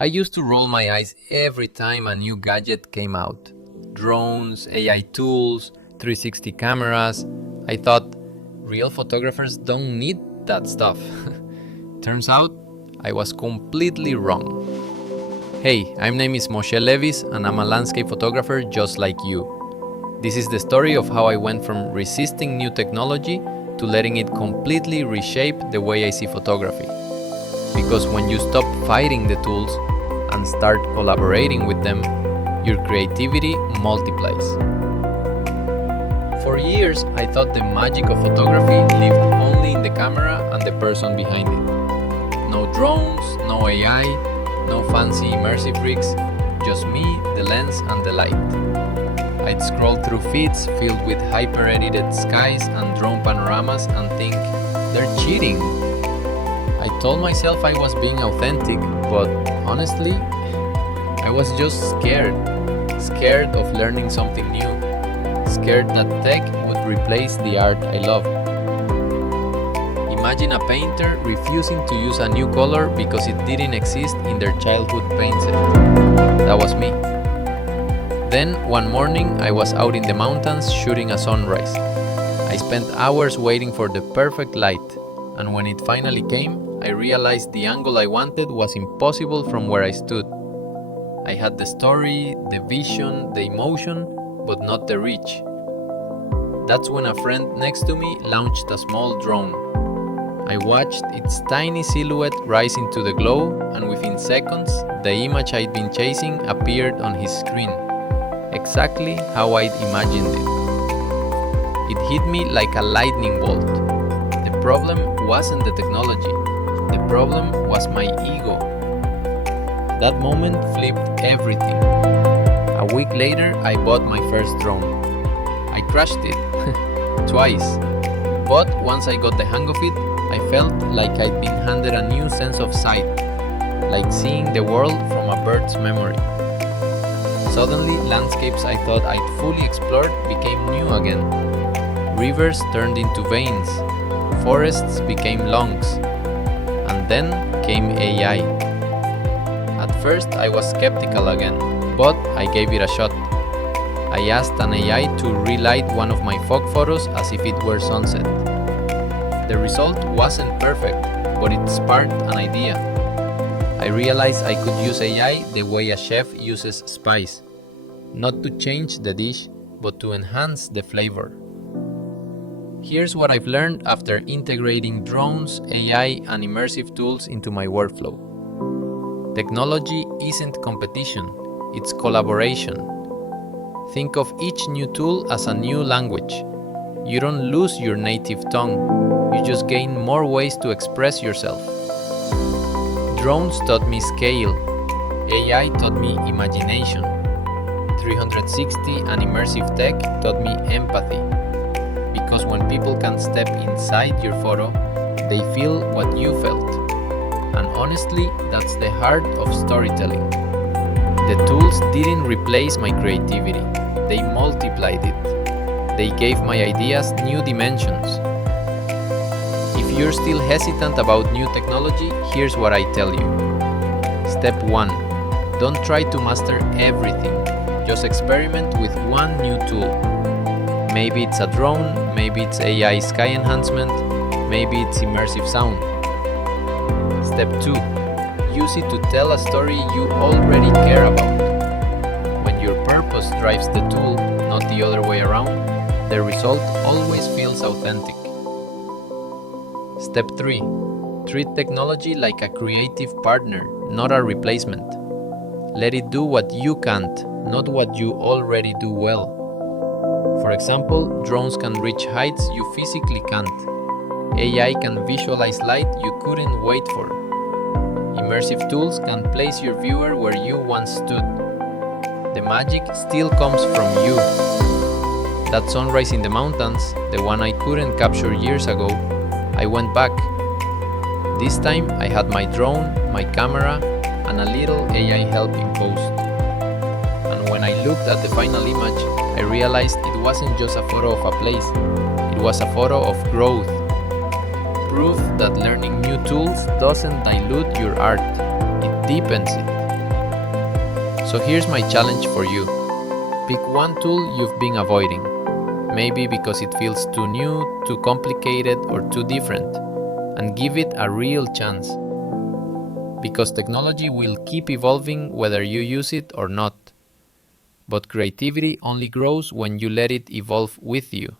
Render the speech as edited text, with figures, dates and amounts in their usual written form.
I used to roll my eyes every time a new gadget came out. Drones, AI tools, 360 cameras. I thought, real photographers don't need that stuff. Turns out, I was completely wrong. Hey, my name is Moshe Levis and I'm a landscape photographer just like you. This is the story of how I went from resisting new technology to letting it completely reshape the way I see photography. Because when you stop fighting the tools and start collaborating with them, your creativity multiplies. For years, I thought the magic of photography lived only in the camera and the person behind it. No drones, no AI, no fancy immersive rigs, just me, the lens, and the light. I'd scroll through feeds filled with hyper-edited skies and drone panoramas and think, they're cheating. I told myself I was being authentic, but honestly, I was just scared. Scared of learning something new. Scared that tech would replace the art I love. Imagine a painter refusing to use a new color because it didn't exist in their childhood paint set. That was me. Then, one morning, I was out in the mountains shooting a sunrise. I spent hours waiting for the perfect light, and when it finally came, I realized the angle I wanted was impossible from where I stood. I had the story, the vision, the emotion, but not the reach. That's when a friend next to me launched a small drone. I watched its tiny silhouette rise into the glow, and within seconds, the image I'd been chasing appeared on his screen. Exactly how I'd imagined it. It hit me like a lightning bolt. The problem wasn't the technology. The problem was my ego. That moment flipped everything. A week later, I bought my first drone. I crashed it twice. But once I got the hang of it, I felt like I'd been handed a new sense of sight, like seeing the world from a bird's memory. Suddenly, landscapes I thought I'd fully explored became new again. Rivers turned into veins, forests became lungs, and then came AI. At first, I was skeptical again, but I gave it a shot. I asked an AI to relight one of my fog photos as if it were sunset. The result wasn't perfect, but it sparked an idea. I realized I could use AI the way a chef uses spice. Not to change the dish, but to enhance the flavor. Here's what I've learned after integrating drones, AI, and immersive tools into my workflow. Technology isn't competition, it's collaboration. Think of each new tool as a new language. You don't lose your native tongue, you just gain more ways to express yourself. Drones taught me scale, AI taught me imagination, 360 and immersive tech taught me empathy. Because when people can step inside your photo, they feel what you felt. And honestly, that's the heart of storytelling. The tools didn't replace my creativity, they multiplied it. They gave my ideas new dimensions. If you're still hesitant about new technology, here's what I tell you. Step 1. Don't try to master everything. Just experiment with one new tool. Maybe it's a drone, maybe it's AI sky enhancement, maybe it's immersive sound. Step 2. Use it to tell a story you already care about. When your purpose drives the tool, not the other way around, the result always feels authentic. Step 3. Treat technology like a creative partner, not a replacement. Let it do what you can't, not what you already do well. For example, drones can reach heights you physically can't. AI can visualize light you couldn't wait for. Immersive tools can place your viewer where you once stood. The magic still comes from you. That sunrise in the mountains, the one I couldn't capture years ago, I went back. This time I had my drone, my camera, and a little AI help in post. And when I looked at the final image, I realized it wasn't just a photo of a place, it was a photo of growth. Proof that learning new tools doesn't dilute your art, it deepens it. So here's my challenge for you. Pick one tool you've been avoiding, maybe because it feels too new, too complicated, or too different, and give it a real chance. Because technology will keep evolving whether you use it or not. But creativity only grows when you let it evolve with you.